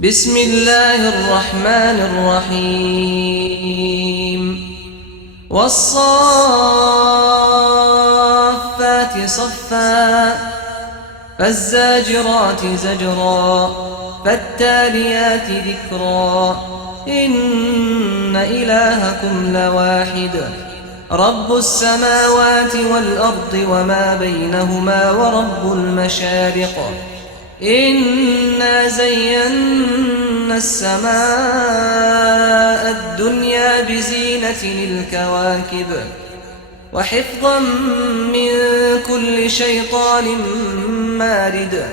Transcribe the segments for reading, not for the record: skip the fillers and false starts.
بسم الله الرحمن الرحيم والصافات صفا فالزاجرات زجرا فالتاليات ذكرا إن إلهكم لواحد رب السماوات والأرض وما بينهما ورب المشارق إنا زينا السماء الدنيا بزينة الكواكب وحفظا من كل شيطان مارد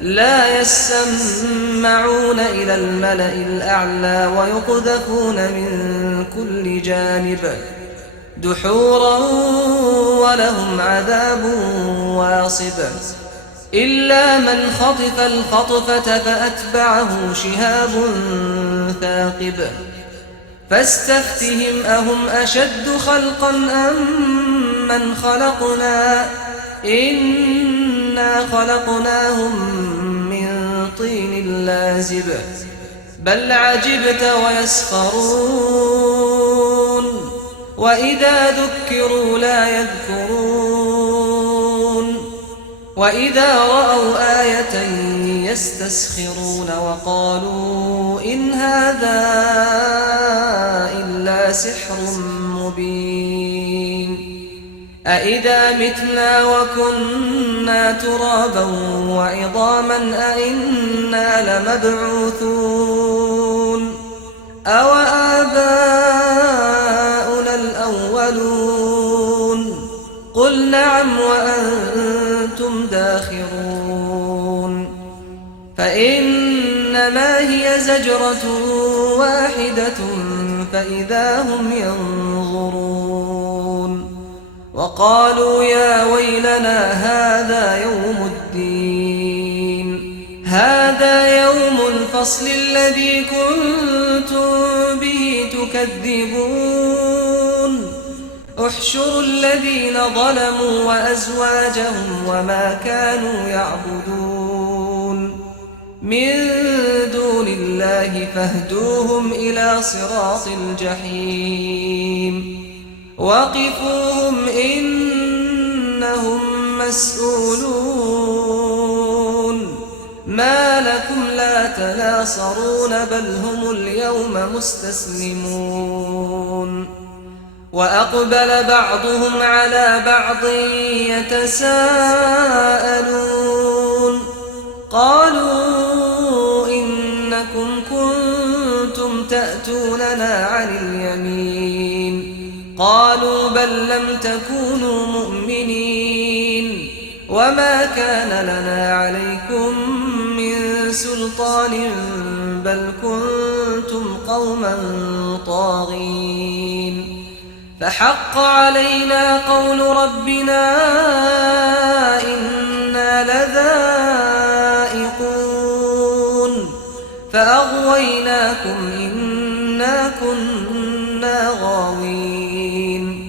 لا يسمعون إلى الملأ الأعلى ويقذفون من كل جانب دحورا ولهم عذاب واصب إلا من خطف الخطفة فأتبعه شهاب ثاقب فاستفتهم أهم أشد خلقا أم من خلقنا إنا خلقناهم من طين لازب بل عجبت ويسخرون وإذا ذكروا لا يذكرون وإذا رأوا آية يستسخرون وقالوا إن هذا إلا سحر مبين أإذا متنا وكنا ترابا وعظاما أإنا لمبعوثون أو آباؤنا الأولون قل نعم وأنتم داخرون فإنما هي زجرة واحدة فإذا هم ينظرون وقالوا يا ويلنا هذا يوم الدين هذا يوم الفصل الذي كنتم به تكذبون احشروا الذين ظلموا وأزواجهم وما كانوا يعبدون من دون الله فاهدوهم إلى صراط الجحيم وقفوهم إنهم مسؤولون ما لكم لا تناصرون بل هم اليوم مستسلمون وأقبل بعضهم على بعض يتساءلون قالوا إنكم كنتم تأتوننا عن اليمين قالوا بل لم تكونوا مؤمنين وما كان لنا عليكم من سلطان بل كنتم قوما طاغين فحق علينا قول ربنا إنا لذائقون فأغويناكم إنا كنا غاوين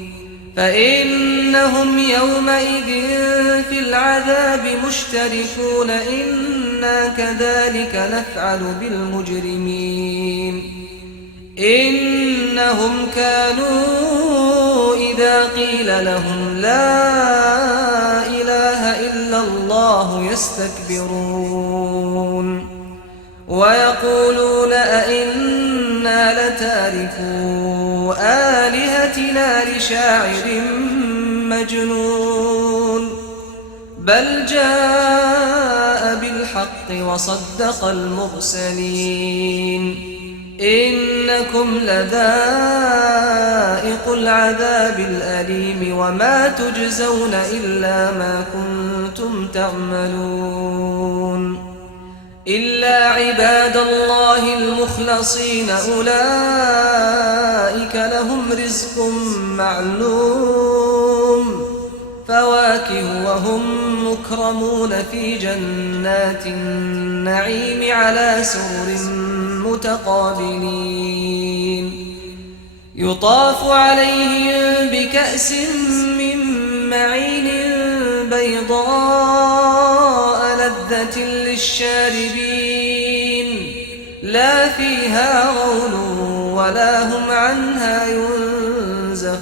فإنهم يومئذ في العذاب مشتركون إنا كذلك نفعل بالمجرمين إنهم كانوا إذا قيل لهم لا إله إلا الله يستكبرون ويقولون أئنا لتاركو آلهتنا لشاعر مجنون بل جاء بالحق وصدق المرسلين إنكم لذائق العذاب الأليم وما تجزون إلا ما كنتم تعملون إلا عباد الله المخلصين أولئك لهم رزق معلوم فواكه وهم مكرمون في جنات النعيم على سرر متقابلين يطاف عليهم بكأس من معين بيضاء لذة للشاربين لا فيها غول ولا هم عنها ينزفون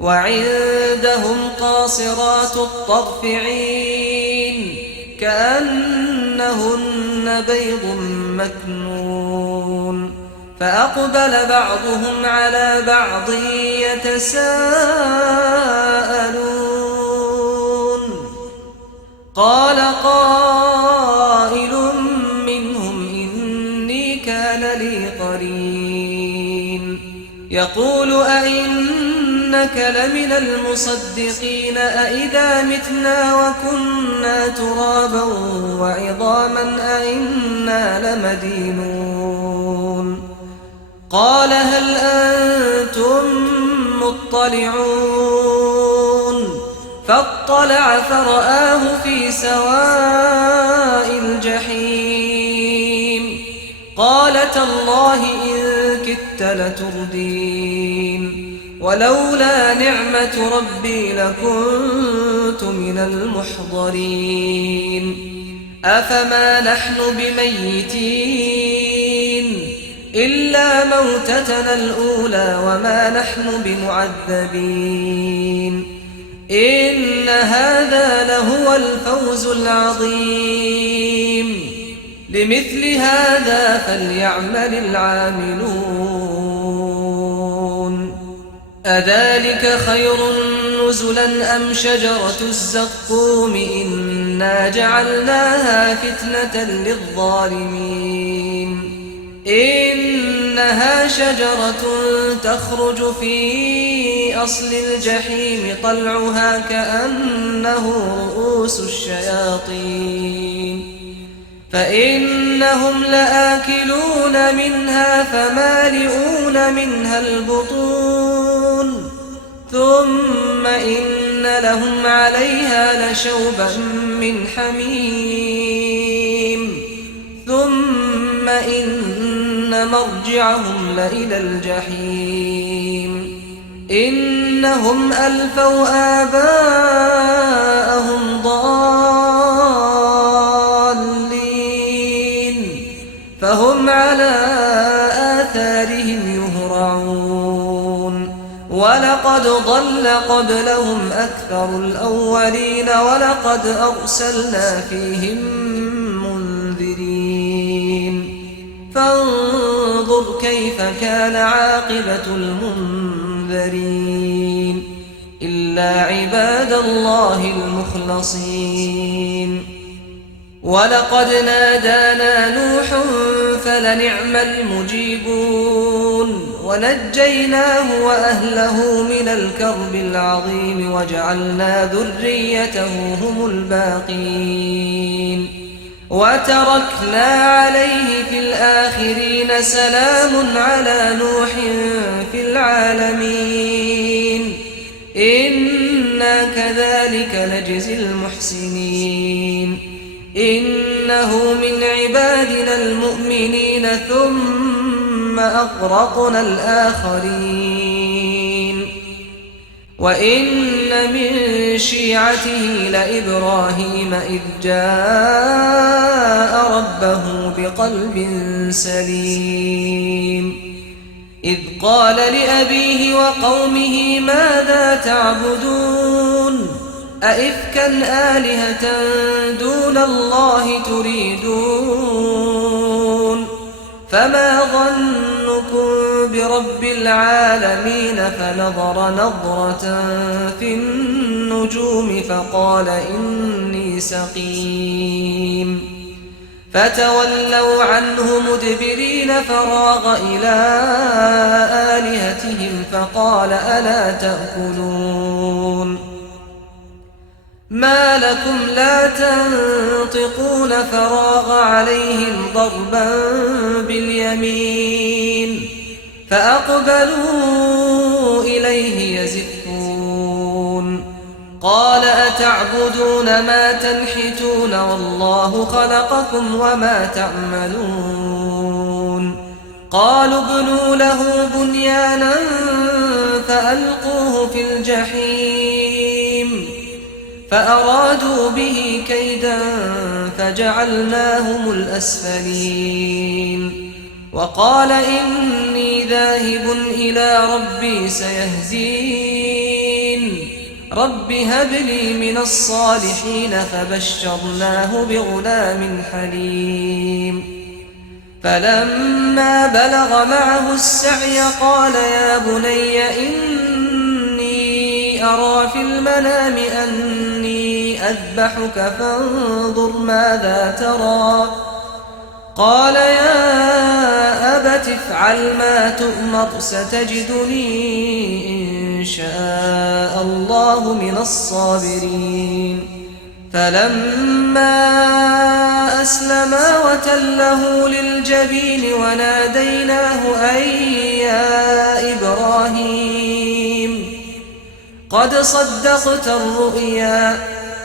وعندهم قاصرات الطرف عين كأنهن بيض مكنون فأقبل بعضهم على بعض يتساءلون قال قائل منهم إني كان لي قرين يقول أئنك لمن المصدقين أئذا متنا وكنا ترابا وعظاما أئنا لمدينون قال هل أنتم مطلعون فاطلع فرآه في سواء الجحيم قال تالله إن كدت لتردين ولولا نعمة ربي لكنت من المحضرين أفما نحن بميتين إلا موتتنا الأولى وما نحن بمعذبين إن هذا لهو الفوز العظيم لمثل هذا فليعمل العاملون أذلك خير نزلا أم شجرة الزقوم إنا جعلناها فتنة للظالمين إنها شجرة تخرج في أصل الجحيم طلعها كأنه رؤوس الشياطين فإنهم لآكلون منها فمالئون منها البطون ثم إن لهم عليها لشوبا من حميم ثم إن مرجعهم لإلى الجحيم إنهم ألفوا آباءهم ضالين فهم على آثارهم يهرعون ولقد ضل قبلهم أكثر الأولين ولقد أرسلنا فيهم منذرين فانظر كيف كان عاقبة المنذرين إلا عباد الله المخلصين ولقد نادانا نوح فلنعم المجيبون ونجيناه وأهله من الكرب العظيم وجعلنا ذريته هم الباقين وتركنا عليه في الآخرين سلام على نوح في العالمين إنا كذلك نجزي المحسنين إنه من عبادنا المؤمنين ثم أغرقنا الآخرين وإن من شيعته لإبراهيم إذ جاء ربه بقلب سليم إذ قال لأبيه وقومه ماذا تعبدون أئفكا آلهة دون الله تريدون فما ظنكم برب العالمين فنظر نظرة في النجوم فقال إني سقيم فتولوا عنه مدبرين فراغ إلى آلهتهم فقال ألا تأكلون ما لكم لا تنطقون فراغ عليهم ضربا باليمين فأقبلوا إليه يزفون قال أتعبدون ما تنحتون والله خلقكم وما تعملون قالوا ابنوا له بنيانا فألقوه في الجحيم فأرادوا به كيدا فجعلناهم الأسفلين وقال إني ذاهب إلى ربي سيهدين رب هب لي من الصالحين فبشرناه بغلام حليم فلما بلغ معه السعي قال يا بني إني أرى في المنام أني أذبحك فانظر ماذا ترى قال يا أبت افعل ما تؤمر ستجدني إن شاء الله من الصابرين فلما أسلما وتله للجبين وناديناه أن يا إبراهيم قد صدقت الرؤيا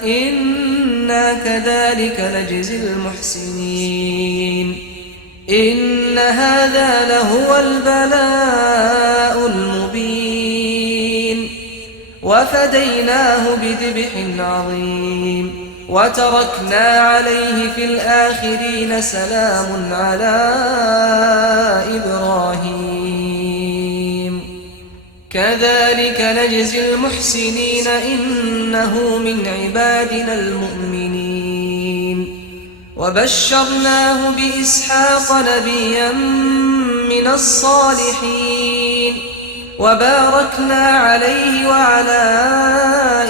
إنا كذلك نجزي المحسنين إن هذا لهو البلاء المبين وفديناه بذبح عظيم وتركنا عليه في الآخرين سلام على إبراهيم كذلك نجزي المحسنين إنه من عبادنا المؤمنين وبشرناه بإسحاق نبيا من الصالحين وباركنا عليه وعلى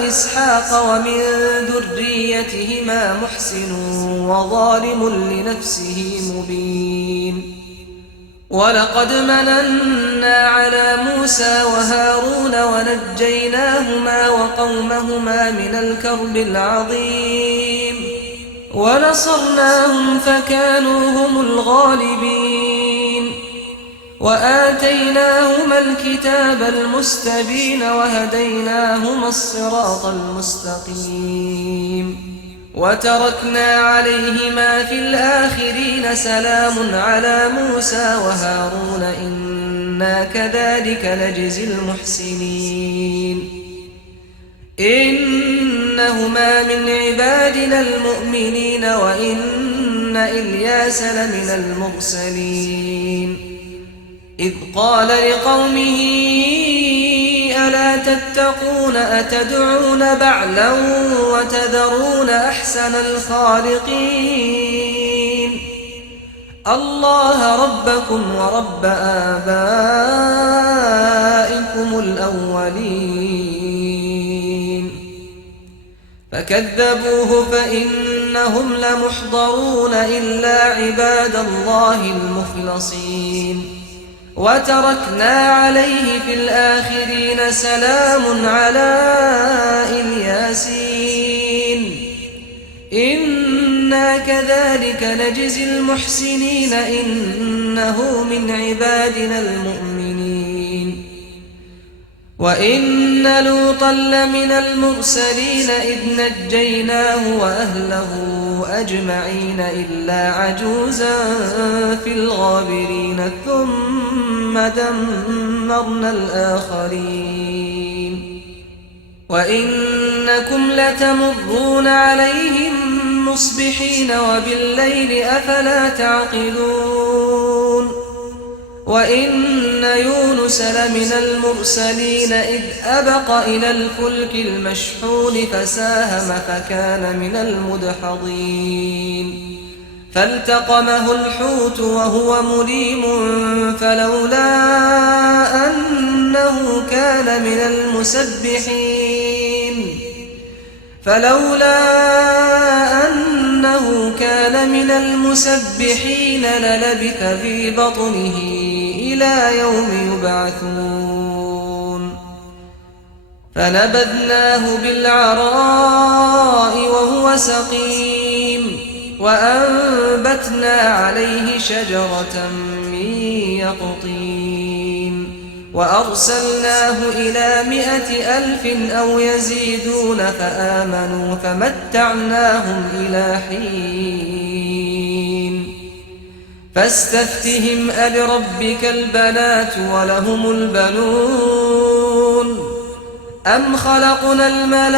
إسحاق ومن ذريتهما محسن وظالم لنفسه مبين ولقد مننا على موسى وهارون ونجيناهما وقومهما من الكرب العظيم ونصرناهم فكانوا هم الغالبين وآتيناهما الكتاب المستبين وهديناهما الصراط المستقيم وتركنا عليهما في الآخرين سلام على موسى وهارون إنا كذلك نجزي المحسنين إنهما من عبادنا المؤمنين وإن إلياس لمن المرسلين إذ قال لقومه ألا تتقون أتدعون بعلا وتذرون أحسن الخالقين الله ربكم ورب آبائكم الأولين فكذبوه فإنهم لمحضرون إلا عباد الله المخلصين وتركنا عليه في الآخرين سلام على الياسين إنا كذلك نجزي المحسنين إنه من عبادنا المؤمنين وإن لوطا لمن المرسلين إذ نجيناه وأهله أجمعين إلا عجوزا في الغابرين ثم دمرنا الآخرين وإنكم لتمرون عليهم مصبحين وبالليل أفلا تعقلون وإن يونس لمن المرسلين إذ أبق إلى الفلك المشحون فساهم فكان من المدحضين فالتقمه الحوت وهو مليم فلولا أنه كان من المسبحين للبث في بطنه إلى يوم يبعثون فنبذناه بالعراء وهو سقيم وأنبتنا عليه شجرة من يقطين وأرسلناه إلى 100,000 أو يزيدون فآمنوا فمتعناهم إلى حين فاستفتهم ألربك البنات ولهم البنون أم خلقنا الملائكة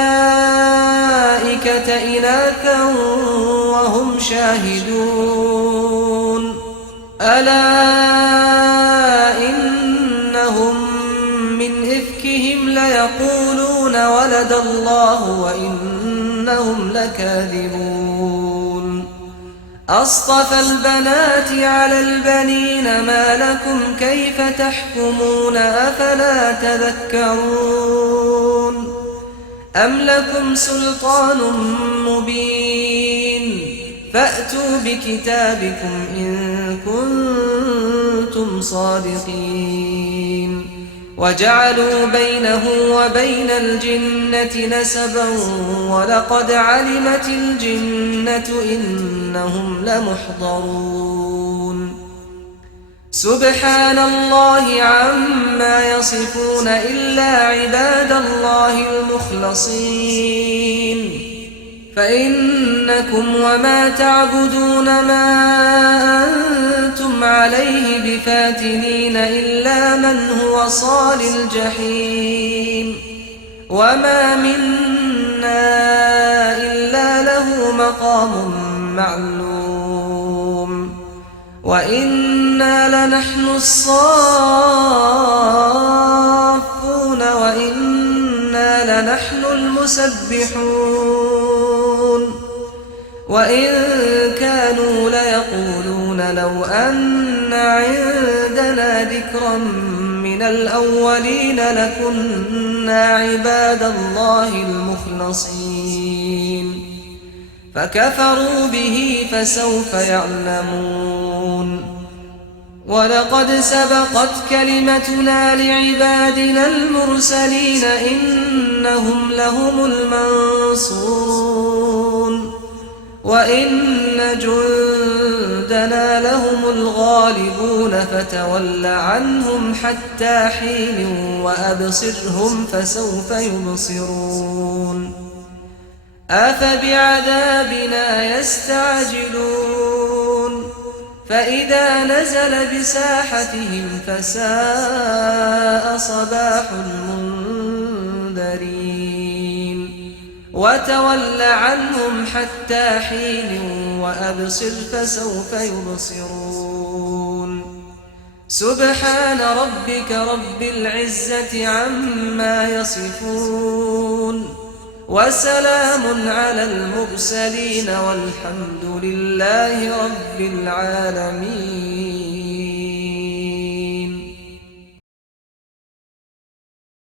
إناثا وهم شاهدون ألا إنهم من إفكهم ليقولون ولد الله وإنهم لكاذبون أصطفى البنات على البنين ما لكم كيف تحكمون أفلا تذكرون أم لكم سلطان مبين فأتوا بكتابكم إن كنتم صادقين وجعلوا بينه وبين الجنة نسبا ولقد علمت الجنة إنهم لمحضرون سبحان الله عما يصفون إلا عباد الله المخلصين فإنكم وما تعبدون ما أنتم عليه بفاتنين إلا من هو صال الجحيم وما منا إلا له مقام معلوم وإنا لنحن الصافون وإنا لنحن المسبحون وإن كانوا ليقولون لو أن عندنا ذكرا من الأولين لكنا عباد الله المخلصين فكفروا به فسوف يعلمون ولقد سبقت كلمتنا لعبادنا المرسلين إنهم لهم المنصورون وإن جندنا لهم الغالبون فتول عنهم حتى حين وأبصرهم فسوف يبصرون أفبعذابنا يستعجلون فإذا نزل بساحتهم فساء صباح المنذرين وتول عنهم حتى حين وأبصر فسوف يبصرون سبحان ربك رب العزة عما يصفون وسلام على المرسلين والحمد لله رب العالمين.